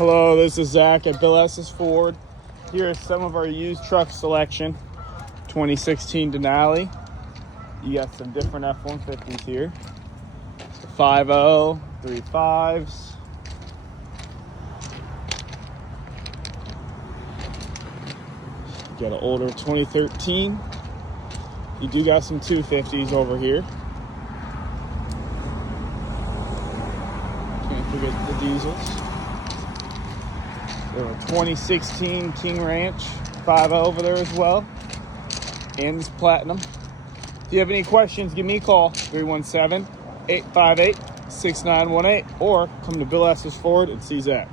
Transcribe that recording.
Hello, this is Zach at Bill Estes Ford. Here is some of our used truck selection. 2016 Denali. You got some different F-150s here. 5.0, 3.5s. You got an older 2013. You do got some 250s over here. Can't forget the diesels. There are 2016 King Ranch 5.0 over there as well. And this Platinum. If you have any questions, give me a call, 317-858-6918, or come to Bill Estes Ford and see Zach.